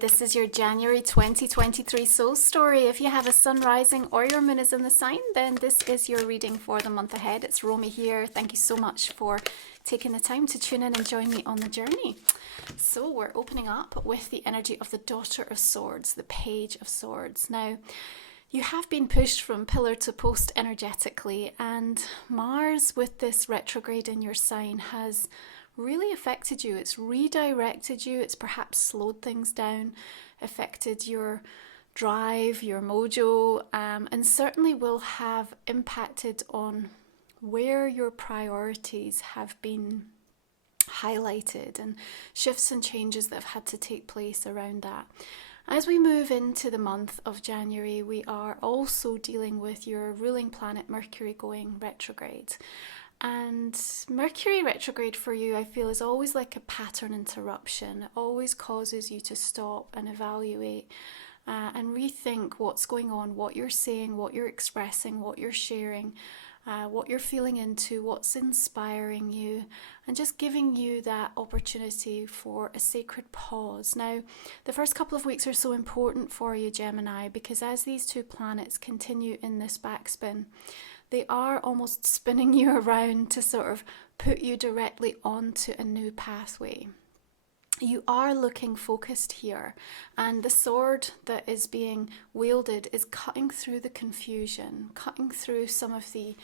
this is your January 2023 soul story. If you have a sun rising or your moon is in the sign, then this is your reading for the month ahead. It's Romy here. Thank you so much for taking the time to tune in and join me on the journey. So we're opening up with the energy of the Daughter of Swords, the Page of Swords. Now, you have been pushed from pillar to post energetically, and Mars with this retrograde in your sign has really affected you. It's redirected you. It's perhaps slowed things down, affected your drive, your mojo, and certainly will have impacted on where your priorities have been highlighted and shifts and changes that have had to take place around that. As we move into the month of January, we are also dealing with your ruling planet Mercury going retrograde. And Mercury retrograde for you, I feel, is always like a pattern interruption. It always causes you to stop and evaluate and rethink what's going on, what you're saying, what you're expressing, what you're sharing, what you're feeling into, what's inspiring you, and just giving you that opportunity for a sacred pause. Now, the first couple of weeks are so important for you, Gemini, because as these two planets continue in this backspin, they are almost spinning you around to sort of put you directly onto a new pathway. You are looking focused here, and the sword that is being wielded is cutting through the confusion, cutting through some of the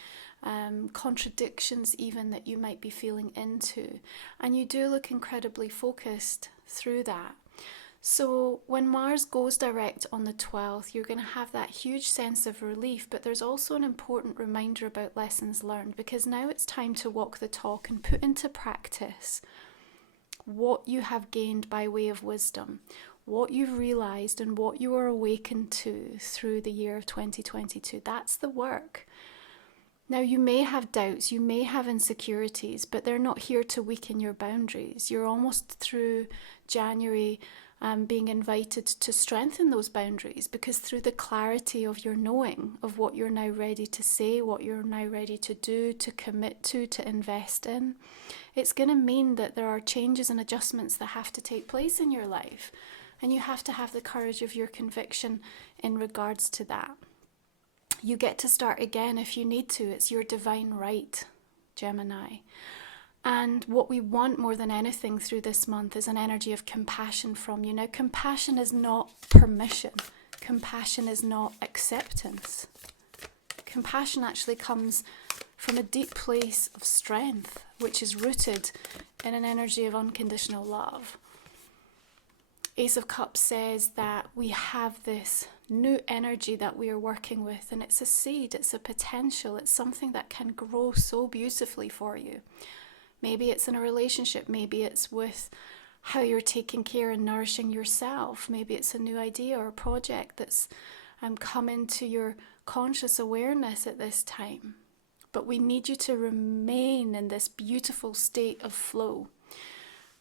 contradictions even that you might be feeling into. And you do look incredibly focused through that. So when Mars goes direct on the 12th, you're going to have that huge sense of relief, but there's also an important reminder about lessons learned, because now it's time to walk the talk and put into practice what you have gained by way of wisdom, what you've realized and what you are awakened to through the year of 2022. That's the work. Now, you may have doubts, you may have insecurities, but they're not here to weaken your boundaries. You're almost through January being invited to strengthen those boundaries, because through the clarity of your knowing of what you're now ready to say, what you're now ready to do, to commit to invest in, it's going to mean that there are changes and adjustments that have to take place in your life, and you have to have the courage of your conviction in regards to that. You get to start again if you need to. It's your divine right, Gemini. And what we want more than anything through this month is an energy of compassion from you. Now, compassion is not permission. Compassion is not acceptance. Compassion actually comes from a deep place of strength, which is rooted in an energy of unconditional love. Ace of Cups says that we have this new energy that we are working with, and it's a seed, it's a potential, it's something that can grow so beautifully for you. Maybe it's in a relationship, maybe it's with how you're taking care and nourishing yourself. Maybe it's a new idea or a project that's come into your conscious awareness at this time. But we need you to remain in this beautiful state of flow.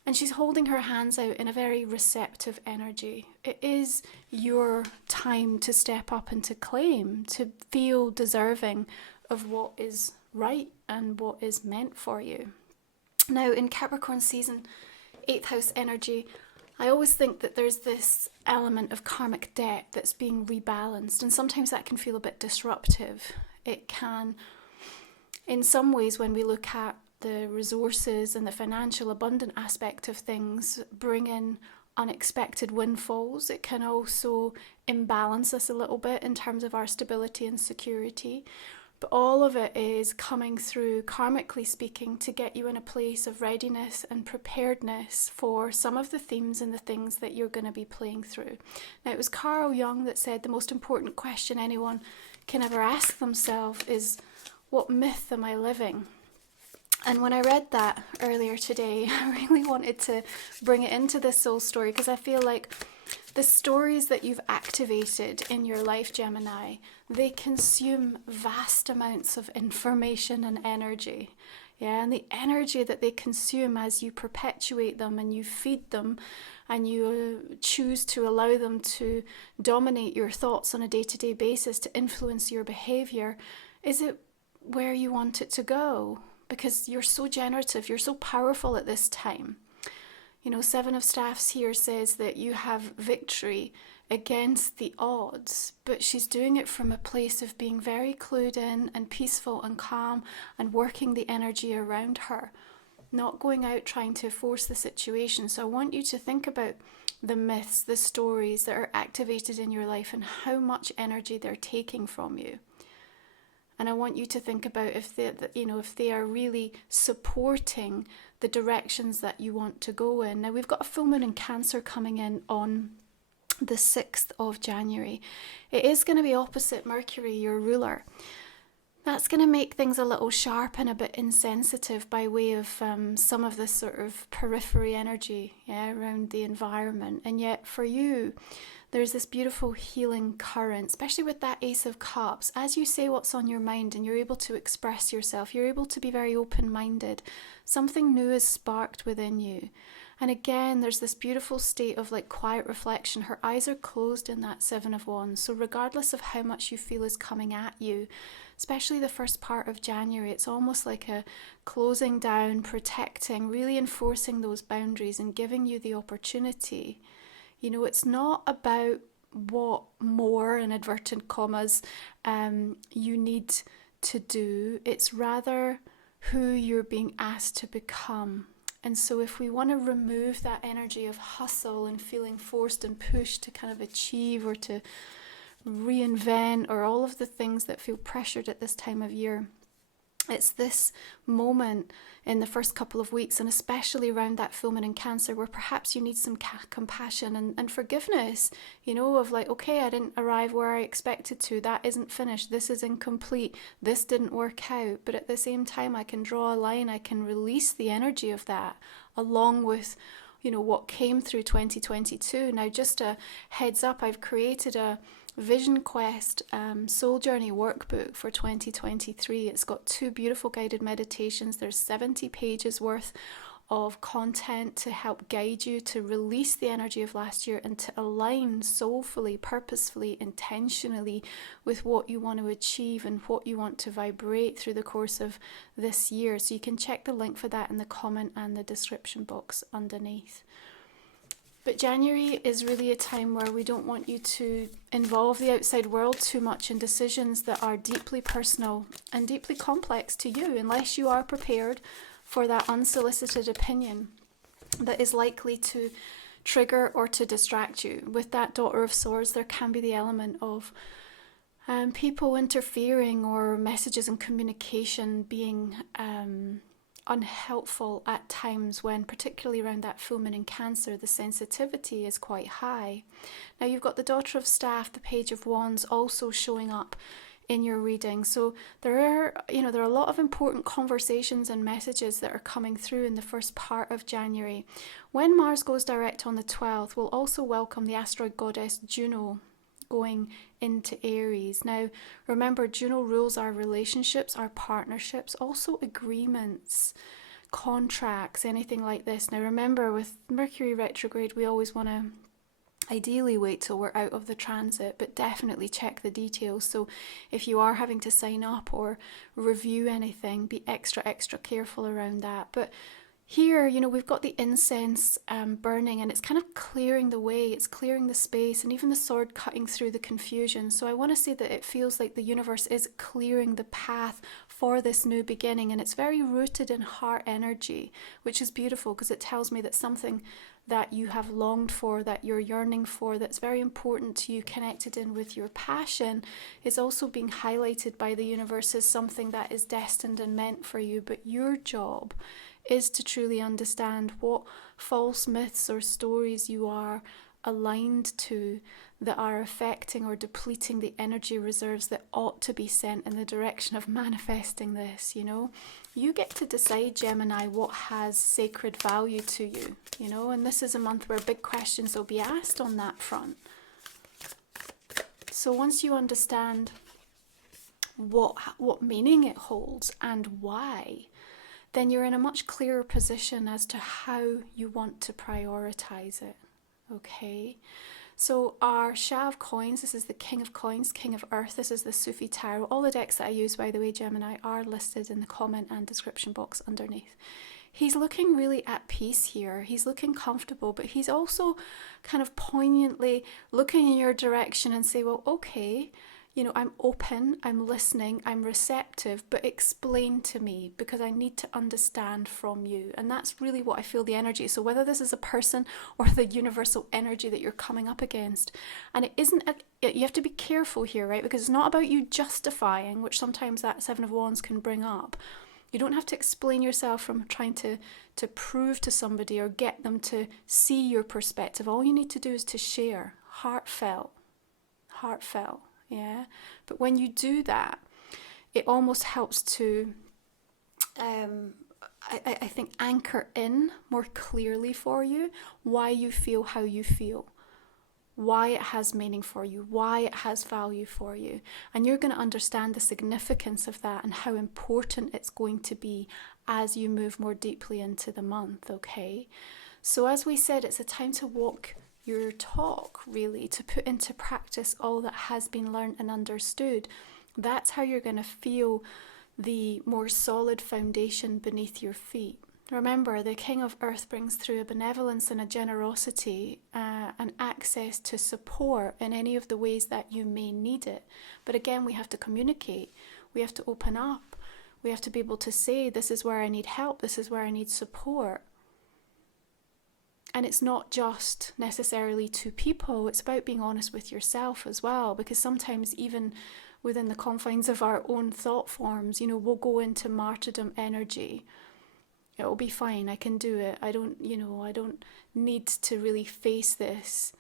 And she's holding her hands out in a very receptive energy. It is your time to step up and to claim, to feel deserving of what is right and what is meant for you. Now, in Capricorn season, 8th house energy, I always think that there's this element of karmic debt that's being rebalanced, and sometimes that can feel a bit disruptive. It can, in some ways, when we look at the resources and the financial abundant aspect of things, bring in unexpected windfalls. It can also imbalance us a little bit in terms of our stability and security. But all of it is coming through, karmically speaking, to get you in a place of readiness and preparedness for some of the themes and the things that you're going to be playing through. Now, it was Carl Jung that said the most important question anyone can ever ask themselves is, what myth am I living? And when I read that earlier today, I really wanted to bring it into this soul story, because I feel like the stories that you've activated in your life, Gemini, they consume vast amounts of information and energy. Yeah, and the energy that they consume as you perpetuate them and you feed them and you choose to allow them to dominate your thoughts on a day-to-day basis, to influence your behavior, is it where you want it to go? Because you're so generative, you're so powerful at this time. You know, Seven of Staffs here says that you have victory against the odds, but she's doing it from a place of being very clued in and peaceful and calm and working the energy around her, not going out trying to force the situation. So I want you to think about the myths, the stories that are activated in your life and how much energy they're taking from you. And I want you to think about if they are really supporting the directions that you want to go in. Now, we've got a full moon in Cancer coming in on the 6th of January. It is going to be opposite Mercury, your ruler. That's going to make things a little sharp and a bit insensitive by way of some of this sort of periphery energy, around the environment. And yet for you, there's this beautiful healing current, especially with that Ace of Cups. As you say what's on your mind and you're able to express yourself, you're able to be very open-minded. Something new is sparked within you. And again, there's this beautiful state of like quiet reflection. Her eyes are closed in that Seven of Wands. So regardless of how much you feel is coming at you, especially the first part of January, it's almost like a closing down, protecting, really enforcing those boundaries and giving you the opportunity. You know, it's not about what more, in inverted commas, you need to do. It's rather who you're being asked to become. And so if we want to remove that energy of hustle and feeling forced and pushed to kind of achieve or to reinvent or all of the things that feel pressured at this time of year, it's this moment in the first couple of weeks, and especially around that full moon in Cancer, where perhaps you need some compassion and forgiveness, you know, of like, okay, I didn't arrive where I expected to. That isn't finished. This is incomplete. This didn't work out. But at the same time, I can draw a line. I can release the energy of that along with, you know, what came through 2022. Now, just a heads up, I've created a Vision Quest Soul Journey workbook for 2023. It's got 2 beautiful guided meditations. There's 70 pages worth of content to help guide you to release the energy of last year and to align soulfully, purposefully, intentionally with what you want to achieve and what you want to vibrate through the course of this year. So you can check the link for that in the comment and the description box underneath. But January is really a time where we don't want you to involve the outside world too much in decisions that are deeply personal and deeply complex to you, unless you are prepared for that unsolicited opinion that is likely to trigger or to distract you. With that Daughter of Swords, there can be the element of people interfering or messages and communication being unhelpful at times when, particularly around that full moon in Cancer, the sensitivity is quite high. Now you've got the Daughter of Staff, the Page of Wands also showing up in your reading. So there are a lot of important conversations and messages that are coming through in the first part of January. When Mars goes direct on the 12th, we'll also welcome the asteroid goddess Juno going into Aries. Now, remember, Juno rules our relationships, our partnerships, also agreements, contracts, anything like this. Now, remember, with Mercury retrograde, we always want to ideally wait till we're out of the transit, but definitely check the details. So if you are having to sign up or review anything, be extra careful around that. But here, we've got the incense burning, and it's kind of clearing the way, it's clearing the space, and even the sword cutting through the confusion. So I want to say that it feels like the universe is clearing the path for this new beginning, and it's very rooted in heart energy, which is beautiful because it tells me that something that you have longed for, that you're yearning for, that's very important to you, connected in with your passion, is also being highlighted by the universe as something that is destined and meant for you. But your job is to truly understand what false myths or stories you are aligned to that are affecting or depleting the energy reserves that ought to be sent in the direction of manifesting this. You get to decide, Gemini, what has sacred value to you, and this is a month where big questions will be asked on that front. So once you understand what meaning it holds and why, then you're in a much clearer position as to how you want to prioritize it. Okay, so our Shah of Coins, this is the King of Coins, King of Earth, this is the Sufi Tarot. All the decks that I use, by the way, Gemini, are listed in the comment and description box underneath. he's looking really at peace here. He's looking comfortable, but he's also kind of poignantly looking in your direction and say, well, okay, you know, I'm open, I'm listening, I'm receptive, but explain to me because I need to understand from you. And that's really what I feel the energy. So whether this is a person or the universal energy that you're coming up against, and it isn't, you have to be careful here, right? Because it's not about you justifying, which sometimes that Seven of Wands can bring up. You don't have to explain yourself from trying to prove to somebody or get them to see your perspective. All you need to do is to share, heartfelt. Yeah, but when you do that, it almost helps to, I think, anchor in more clearly for you why you feel how you feel, why it has meaning for you, why it has value for you. And you're going to understand the significance of that and how important it's going to be as you move more deeply into the month, okay? So as we said, it's a time to walk your talk, really, to put into practice all that has been learned and understood. That's how you're going to feel the more solid foundation beneath your feet. Remember, the King of Earth brings through a benevolence and a generosity and access to support in any of the ways that you may need it. But again, we have to communicate. We have to open up. We have to be able to say, this is where I need help. This is where I need support. And it's not just necessarily to people, it's about being honest with yourself as well, because sometimes even within the confines of our own thought forms, you know, we'll go into martyrdom energy. It'll be fine, I can do it. I don't need to really face this.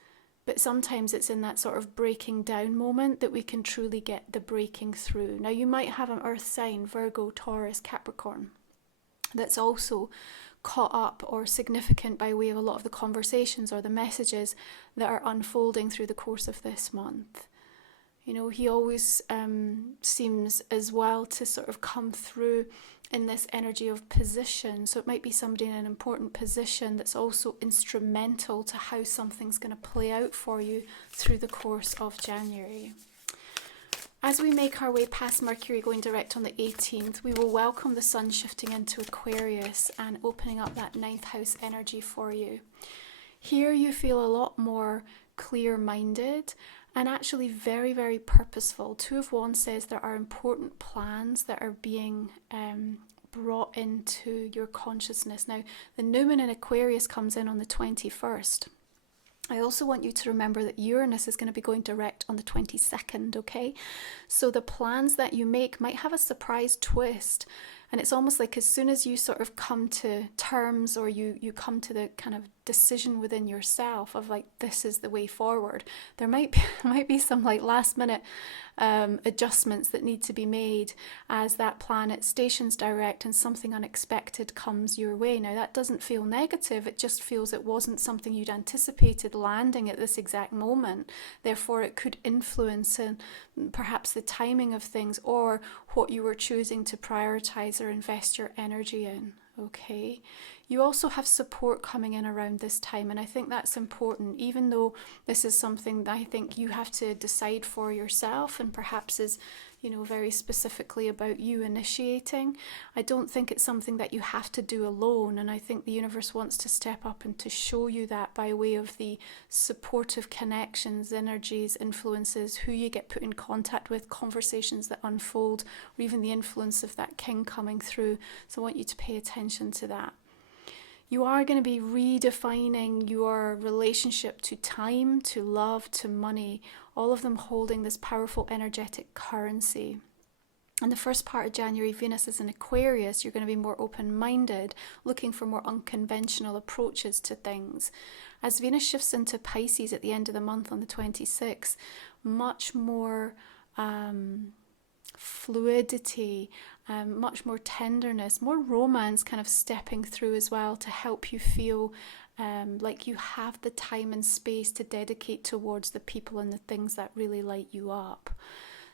But sometimes it's in that sort of breaking down moment that we can truly get the breaking through. Now, you might have an earth sign, Virgo, Taurus, Capricorn, that's also caught up or significant by way of a lot of the conversations or the messages that are unfolding through the course of this month. You know, he always seems as well to sort of come through in this energy of position. So it might be somebody in an important position that's also instrumental to how something's going to play out for you through the course of January. As we make our way past Mercury going direct on the 18th, we will welcome the sun shifting into Aquarius and opening up that 9th house energy for you. Here you feel a lot more clear-minded and actually very, very purposeful. Two of Wands says there are important plans that are being brought into your consciousness. Now, the new moon in Aquarius comes in on the 21st. I also want you to remember that Uranus is going to be going direct on the 22nd, okay? So the plans that you make might have a surprise twist. And it's almost like as soon as you sort of come to terms or you come to the kind of decision within yourself of like, this is the way forward, there might be some like last minute adjustments that need to be made as that planet stations direct and something unexpected comes your way. Now that doesn't feel negative, it just feels it wasn't something you'd anticipated landing at this exact moment. Therefore it could influence perhaps the timing of things or what you were choosing to prioritize or invest your energy in. Okay, you also have support coming in around this time, and I think that's important, even though this is something that I think you have to decide for yourself and perhaps is, you know, very specifically about you initiating. I don't think it's something that you have to do alone, and I think the universe wants to step up and to show you that by way of the supportive connections, energies, influences, who you get put in contact with, conversations that unfold, or even the influence of that king coming through. So I want you to pay attention to that. You are going to be redefining your relationship to time, to love, to money, all of them holding this powerful energetic currency. In the first part of January, Venus is in Aquarius. You're going to be more open-minded, looking for more unconventional approaches to things. As Venus shifts into Pisces at the end of the month on the 26th, much more fluidity, much more tenderness, more romance kind of stepping through as well to help you feel like you have the time and space to dedicate towards the people and the things that really light you up.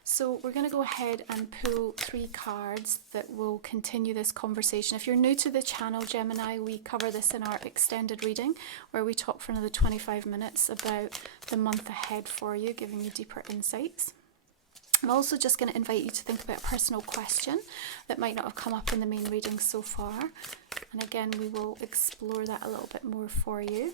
So we're going to go ahead and pull 3 cards that will continue this conversation. If you're new to the channel, Gemini, we cover this in our extended reading where we talk for another 25 minutes about the month ahead for you, giving you deeper insights. I'm also just going to invite you to think about a personal question that might not have come up in the main reading so far. And again, we will explore that a little bit more for you.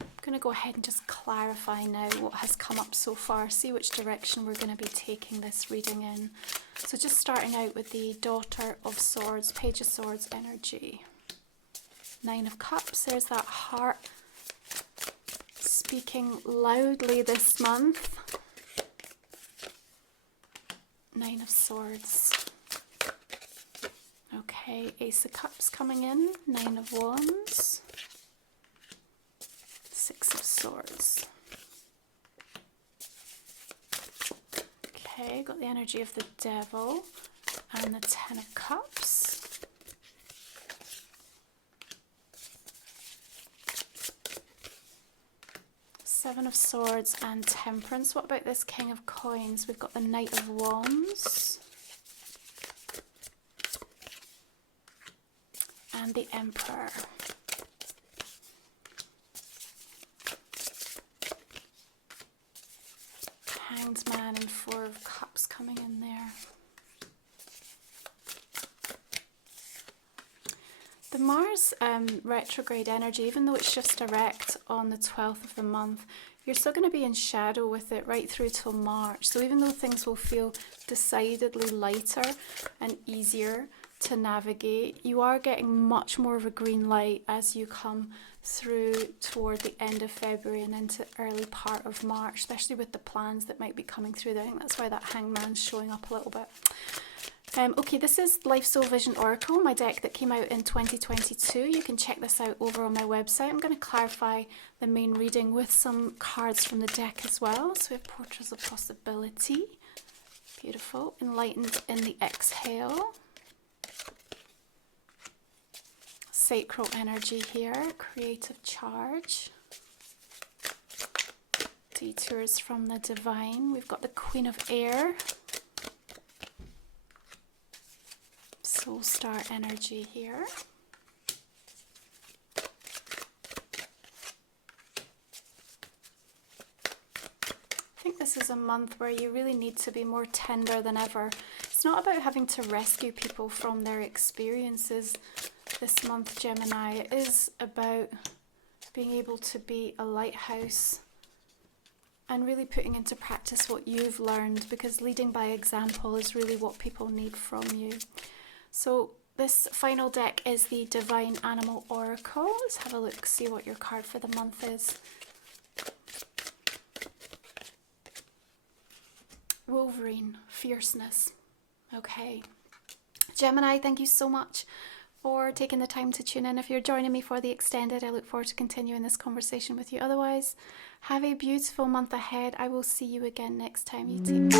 I'm going to go ahead and just clarify now what has come up so far, see which direction we're going to be taking this reading in. So just starting out with the Daughter of Swords, Page of Swords energy. 9 of Cups, there's that heart speaking loudly this month. 9 of Swords. Okay, Ace of Cups coming in, 9 of Wands, 6 of Swords. Okay, got the energy of the Devil and the 10 of Cups. Seven of Swords and Temperance. What about this King of Coins? We've got the Knight of Wands and the Emperor. Hanged Man and 4 of Cups coming in there. The Mars retrograde energy, even though it's just direct on the 12th of the month, you're still going to be in shadow with it right through till March. So even though things will feel decidedly lighter and easier to navigate, you are getting much more of a green light as you come through toward the end of February and into the early part of March, especially with the plans that might be coming through there. I think that's why that Hangman's showing up a little bit. Okay, this is Life Soul Vision Oracle, my deck that came out in 2022. You can check this out over on my website. I'm going to clarify the main reading with some cards from the deck as well. So we have Portraits of Possibility. Beautiful. Enlightened in the Exhale. Sacral energy here. Creative Charge. Detours from the Divine. We've got the Queen of Air. Soul Star energy here. I think this is a month where you really need to be more tender than ever. It's not about having to rescue people from their experiences this month, Gemini. It is about being able to be a lighthouse and really putting into practice what you've learned, because leading by example is really what people need from you. So this final deck is the Divine Animal Oracle. Let's have a look, see what your card for the month is. Wolverine, fierceness. Okay. Gemini, thank you so much for taking the time to tune in. If you're joining me for the extended, I look forward to continuing this conversation with you. Otherwise, have a beautiful month ahead. I will see you again next time. You take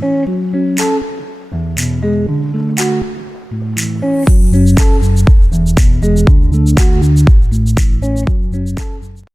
care.